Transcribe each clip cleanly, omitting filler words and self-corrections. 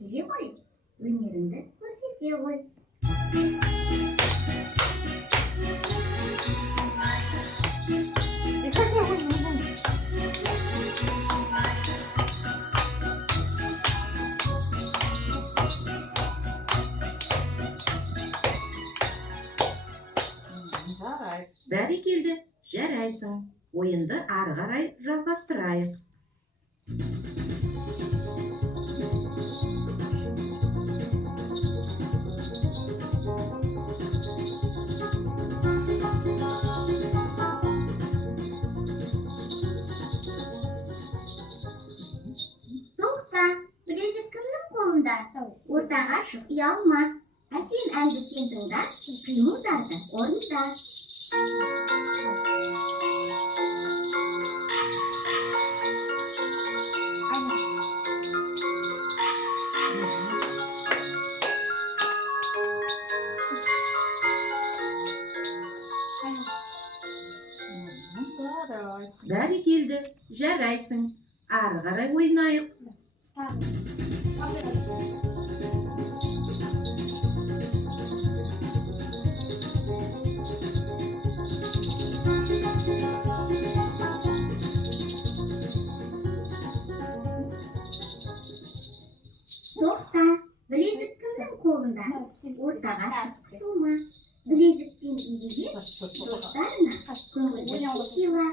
келе ғой, өнеріңді көрсете ғой. Бәрекелді, жарайсың. Ойынды ары қарай жалғастырайық. Тоқта, білезік кімнің қолында? Ортаға шығып ұялма. Әсем әнді сен тыңда, қимылдарды орында. Бәрекелді, жарайсың. Ары қарай ойнайық. Тоқта, білезік кімнің қолында? Ортаға шығып қысылма. Білезікпен илеген достарына көңілді сыйла.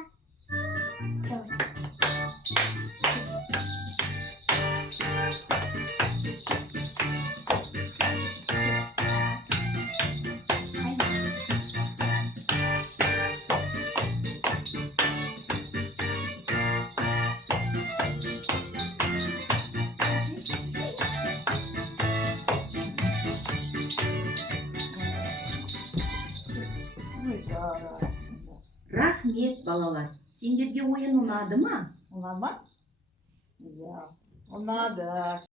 Рахмет, балалар. Сендерге ойын ұнады ма? Ұнады ма? Иә, ұнады.